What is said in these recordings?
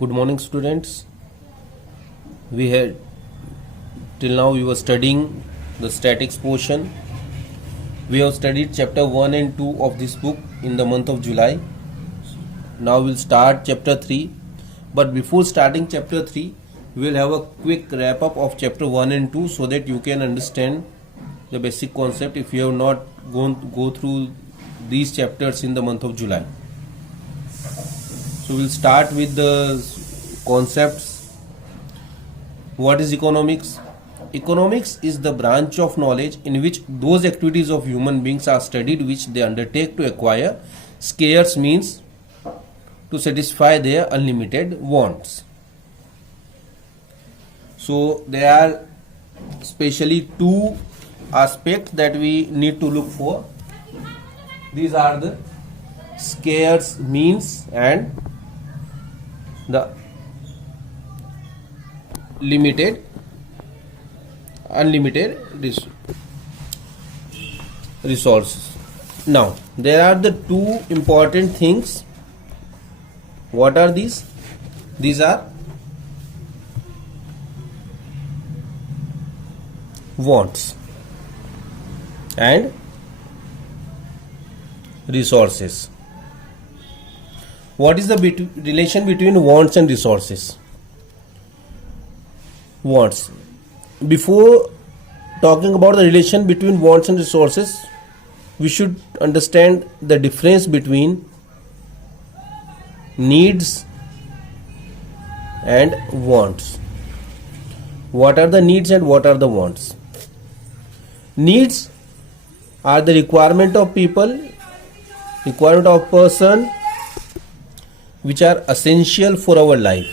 Good morning, students. We had till now we were studying the statics portion. We have studied chapter 1 and 2 of this book in the month of July. Now we'll start chapter 3. But before starting chapter 3, we'll have a quick wrap up of chapter 1 and 2 so that you can understand the basic concept if you have not go through these chapters in the month of July. So we'll start with the concepts. What is economics? Economics is the branch of knowledge in which those activities of human beings are studied which they undertake to acquire scarce means to satisfy their unlimited wants. So there are specially two aspects that we need to look for. These are the scarce means and the unlimited resources. Now there are the two important things. What are these? These are wants and resources. What is the relation between wants and resources? Wants. Before talking about the relation between wants and resources, we should understand the difference between needs and wants. What are the needs and what are the wants? Needs are the requirement of people, requirement of person, which are essential for our life.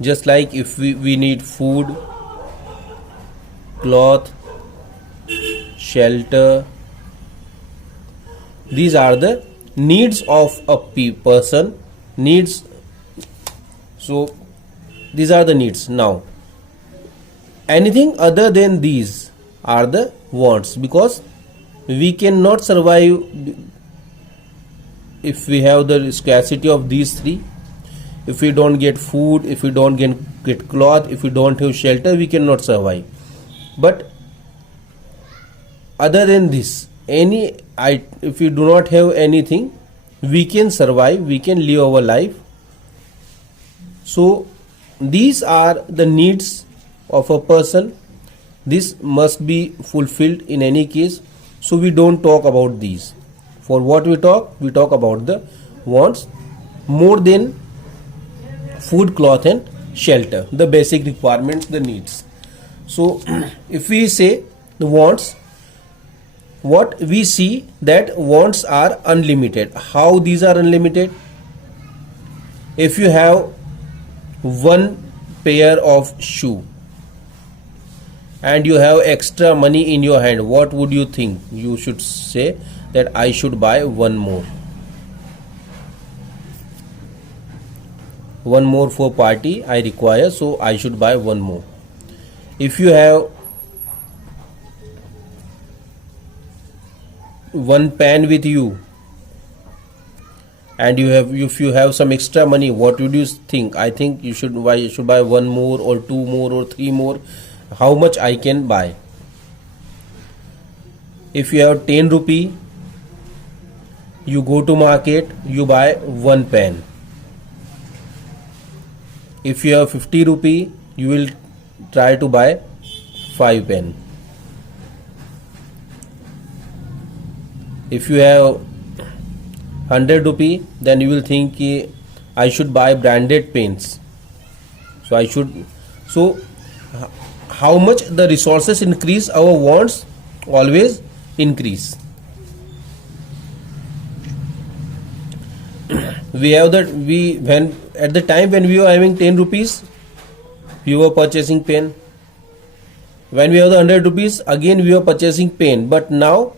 Just like if we need food, cloth, shelter, these are the needs of a person. Needs. So these are the needs. Now anything other than these are the wants, because we cannot survive if we have the scarcity of these three. If we don't get food, if we don't get cloth, if we don't have shelter, we cannot survive. But other than this, if we do not have anything, we can survive, we can live our life. So these are the needs of a person. This must be fulfilled in any case. So we don't talk about these. For what we talk about the wants more than food, cloth and shelter, the basic requirements, the needs. So if we say the wants, what we see that wants are unlimited. How these are unlimited? If you have one pair of shoe and you have extra money in your hand, what would you think? You should say that I should buy one more for party I require, so I should buy one more. If you have one pen with you and if you have some extra money, what would you think? I think you should buy one more or two more or three more. How much I can buy? If you have 10 rupee, you go to market, you buy one pen. If you have 50 rupee, you will try to buy 5 pen. If you have 100 rupee, then you will think I should buy branded pens. So how much the resources increase, our wants always increase. When at the time when we were having 10 rupees, we were purchasing pen. When we have the 100 rupees, again we are purchasing pen. But now,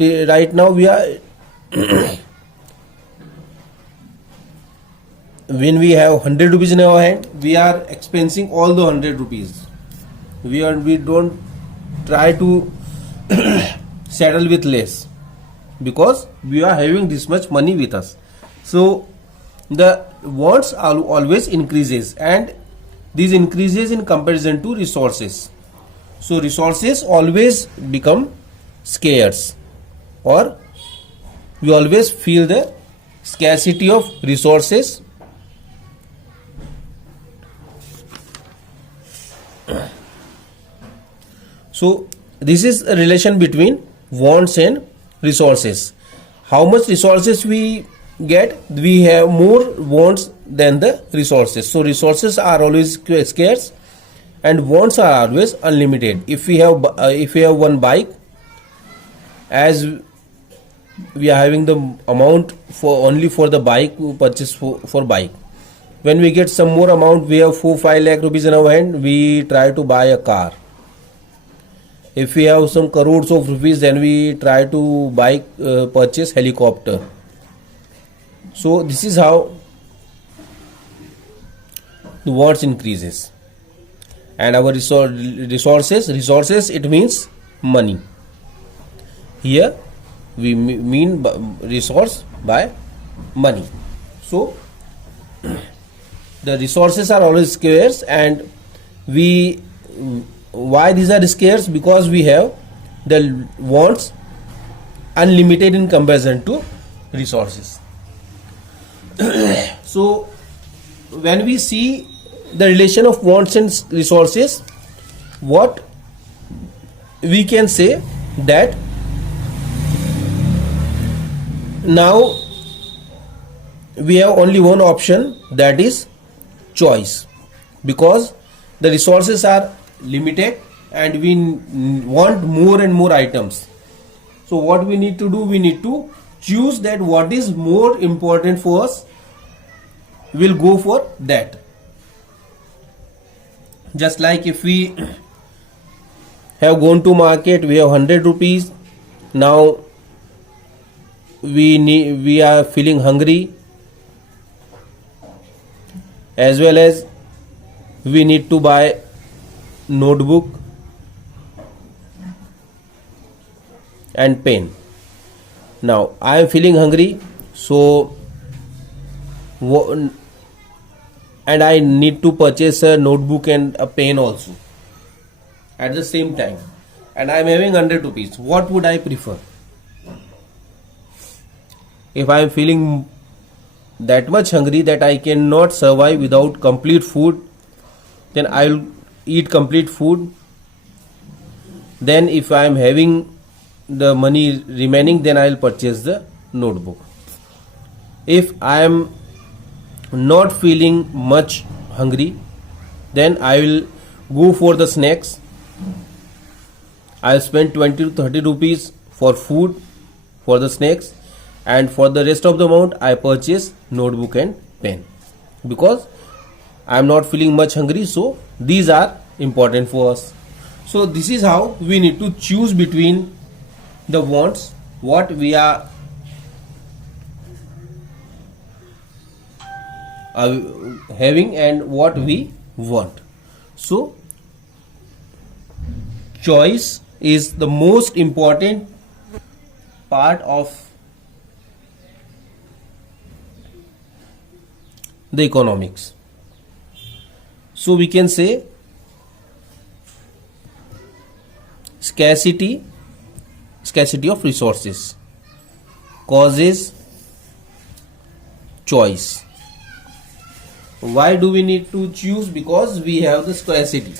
right now we are when we have 100 rupees in our hand, we are expensing all the 100 rupees. We don't try to settle with less, because we are having this much money with us. So the wants always increases, and these increases in comparison to resources. So resources always become scarce, or we always feel the scarcity of resources. So this is a relation between wants and resources. How much resources we get, we have more wants than the resources. So resources are always scarce and wants are always unlimited. If we have one bike, as we are having the amount for only for the bike purchase for bike, when we get some more amount, we have 4-5 lakh rupees in our hand, we try to buy a car. If we have some crores of rupees, then we try to purchase helicopter. So this is how the wants increases. And our resources, it means money. Here we mean resource by money. So the resources are always scarce, and why these are scarce? Because we have the wants unlimited in comparison to resources. So when we see the relation of wants and resources, what we can say that now we have only one option, that is choice, because the resources are limited and we want more and more items. So what we need to do, we need to choose that what is more important for us, we'll go for that. Just like if we have gone to market, we have 100 rupees, now we are feeling hungry, as well as we need to buy notebook and pen. Now I am feeling hungry, so and I need to purchase a notebook and a pen also at the same time, and I am having 100 rupees. What would I prefer? If I am feeling that much hungry that I cannot survive without complete food, then I will eat complete food. Then if I am having the money remaining, then I will purchase the notebook. If I am not feeling much hungry, then I will go for the snacks. I will spend 20 to 30 rupees for food, for the snacks, and for the rest of the amount I purchase notebook and pen, because I am not feeling much hungry. So these are important for us. So this is how we need to choose between the wants, what we are having, and what we want. So choice is the most important part of the economics. So we can say scarcity of resources causes choice. Why do we need to choose? Because we have the scarcity,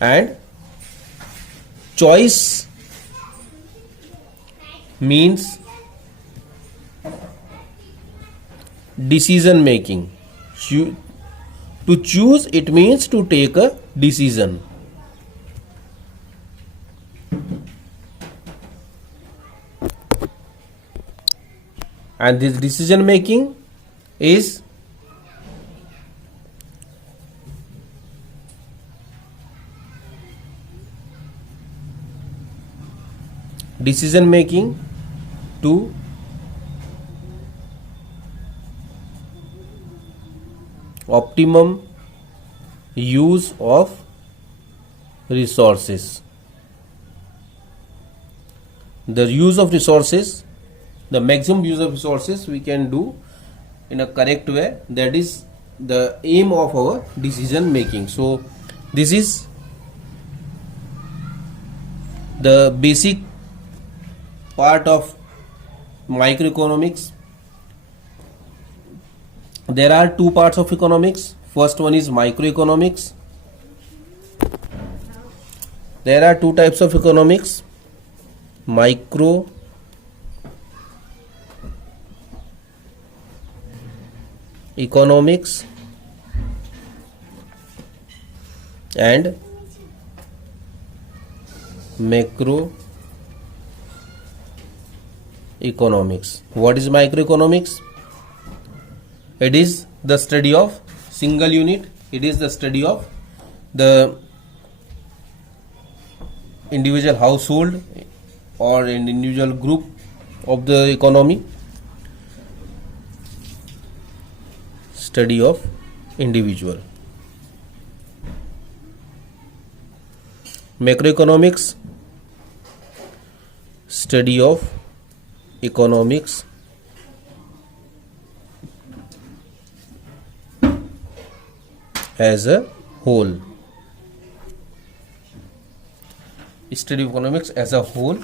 and choice means decision making. To choose, it means to take a decision. And this decision making is to optimum use of resources. The use of resources, the maximum use of resources we can do in a correct way. That is the aim of our decision making. So this is the basic part of microeconomics. There are two parts of economics. First one is microeconomics. There are two types of economics: micro economics and macro economics. What is microeconomics? It is the study of single unit. It is the study of the individual household or an individual group of the economy. Study of individual. Macroeconomics, study of economics as a whole. Study of economics as a whole,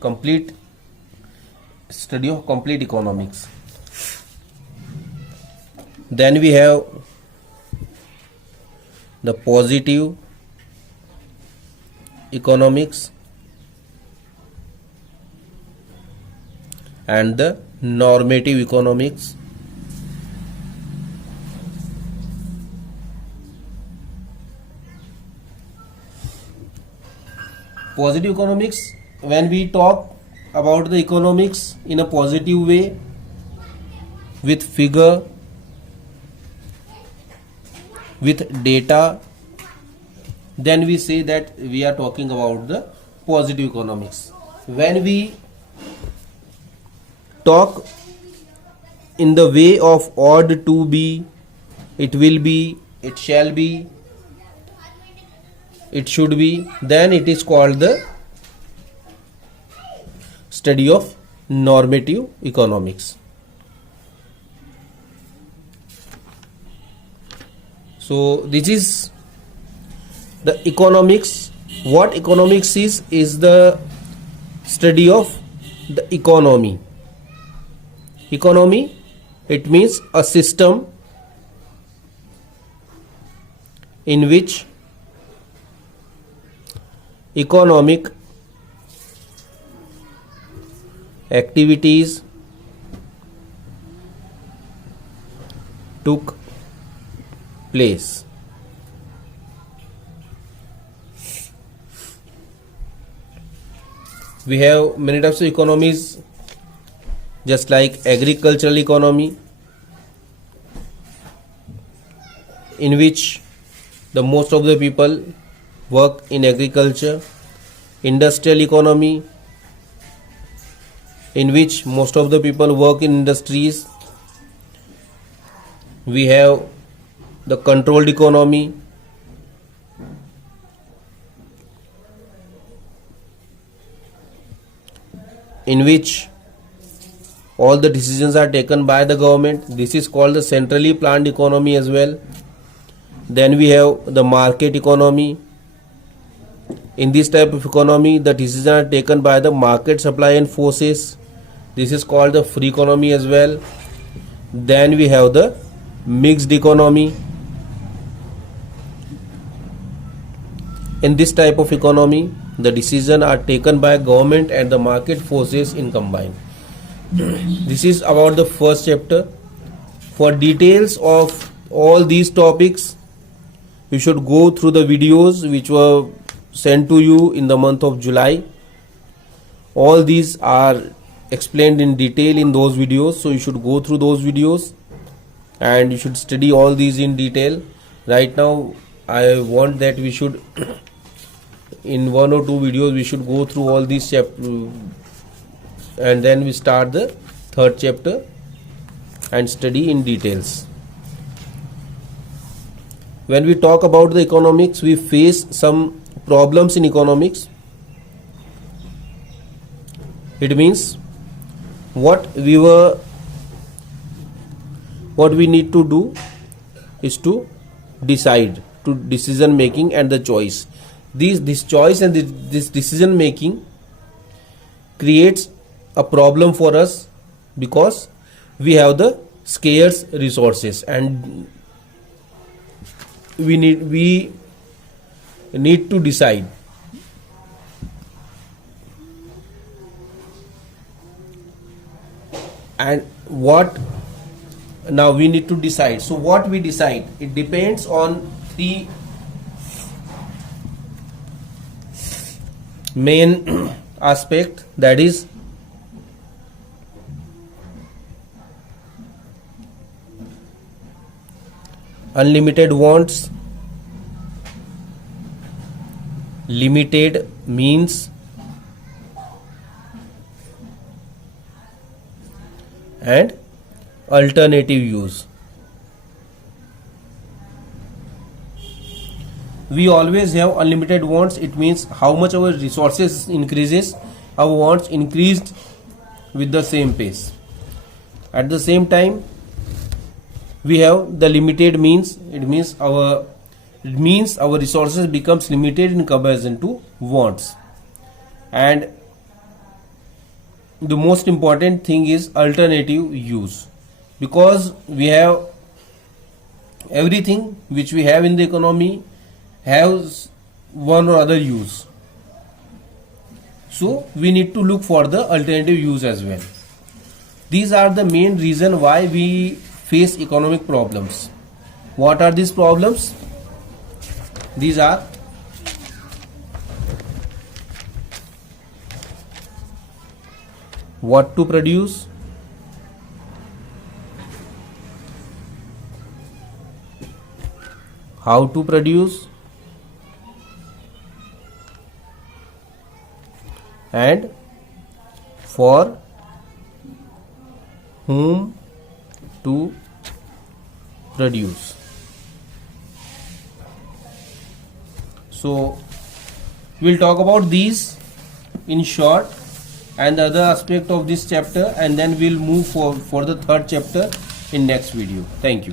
complete study of complete economics. Then we have the positive economics and the normative economics. Positive economics, when we talk about the economics in a positive way with figure, with data, then we say that we are talking about the positive economics. When we talk in the way of ought to be, it will be, it shall be, it should be, then it is called the study of normative economics. So this is the economics. What economics is the study of the economy. Economy, it means a system in which economic activities took place. We have many types of economies, just like agricultural economy, in which the most of the people work in agriculture. Industrial economy, in which most of the people work in industries. We have the controlled economy, in which all the decisions are taken by the government. This is called the centrally planned economy as well. Then we have the market economy. In this type of economy, the decisions are taken by the market supply and forces. This is called the free economy as well. Then we have the mixed economy. In this type of economy, the decisions are taken by government and the market forces in combined. This is about the first chapter. For details of all these topics, you should go through the videos which were sent to you in the month of July. All these are explained in detail in those videos, so you should go through those videos and you should study all these in detail. Right now I want that we should in one or two videos we should go through all these chapters, and then we start the third chapter and study in details. When we talk about the economics, we face some problems in economics. It means what we were what we need to do is to decide, to decision making and the choice. This choice and this decision making creates a problem for us because we have the scarce resources and we need to decide. And what now we need to decide. So what we decide, it depends on three main aspect, that is unlimited wants, limited means, and alternative use. We always have unlimited wants. It means how much our resources increases, our wants increased with the same pace. At the same time, we have the limited means. It means our resources becomes limited in comparison to wants. And the most important thing is alternative use, because we have everything which we have in the economy has one or other use, so we need to look for the alternative use as well. These are the main reason why we face economic problems. What are these problems? These are what to produce, how to produce, and for whom to produce. So we'll talk about these in short and the other aspect of this chapter, and then we'll move for the third chapter in next video. Thank you.